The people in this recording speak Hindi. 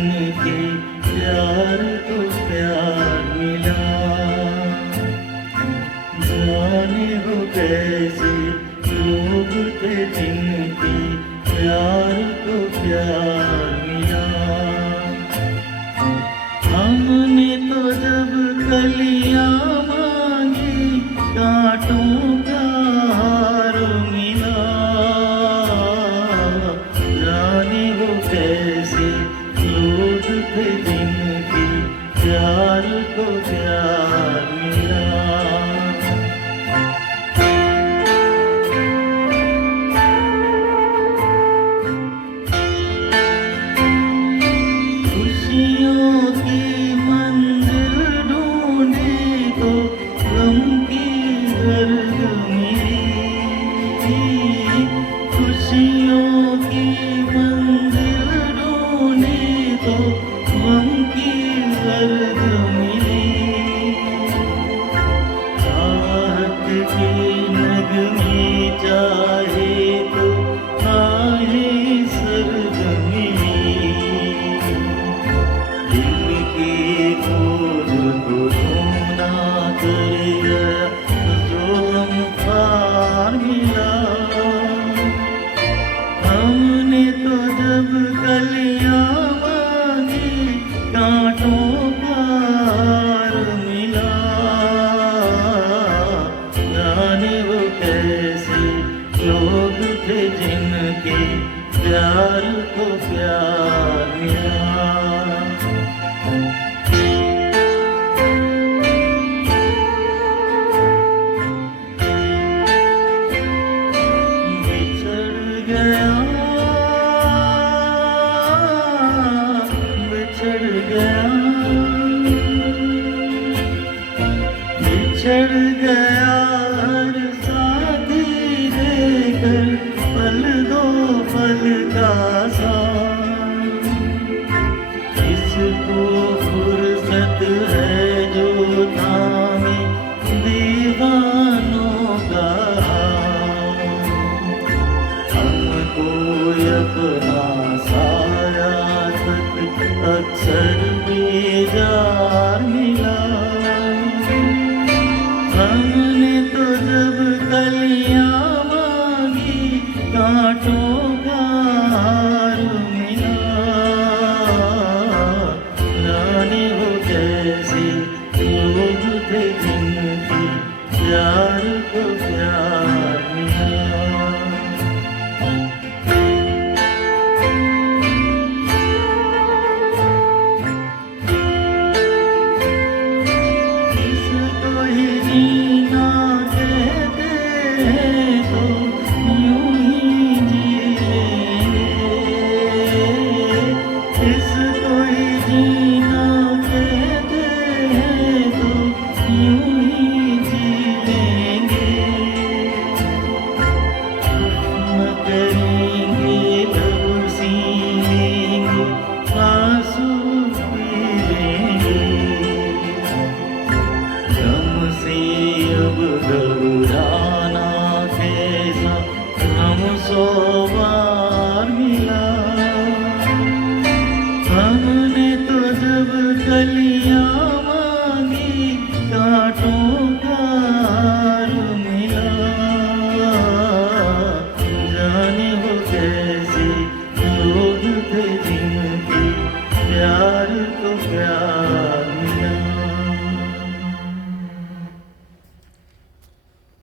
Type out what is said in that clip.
जिनके प्यार को प्यार मिला, जाने वो कैसे लोग थे जिनके प्यार को प्यार मिला। हमने तो जब कलियां मांगी कांटों का हार मिला, जाने वो कैसे लोग थे जिनके प्यार को प्यार मिला। खुशियों की मंजिल ढूंढी तो गम की गर्द मिली, खुशियों की मंजिल ढूंढी तो गम की गर्द मिली। चाहत की नगमे चाहे तो आए सर्द मिली, दिल की खोज को ढूंढा कर गया जो हम पार मिला। हमने तो जब कलियां मांगी कांटों का हार मिला, जाने वो कैसे लोग थे जिनके प्यार को प्यार मिला। बिछड़ गया बिछड़ गया हर साथी देकर पल दो पल का साथ। इसको फुर्सत है जो थामे दीवानों का हाथ। हमको अपना साया तक अक्सर बेजार मिला। हमने तो जब कलियां मांगी कांटों का हार मिला, जाने वो कैसे लोग थे जिनके प्यार को प्यार मिला। जीना कहते हैं तो यूं ही जी लेंगे, इसको ही जीना कहते हैं तो यूं ही जी लेंगे। न करेंगे लब सीलेंगे आंसू पी लेंगे, से अब घबराना कैसा हम सौ बार मिला। हमने तो जब कलियां मांगी कांटों का हार मिला, जाने वो कैसे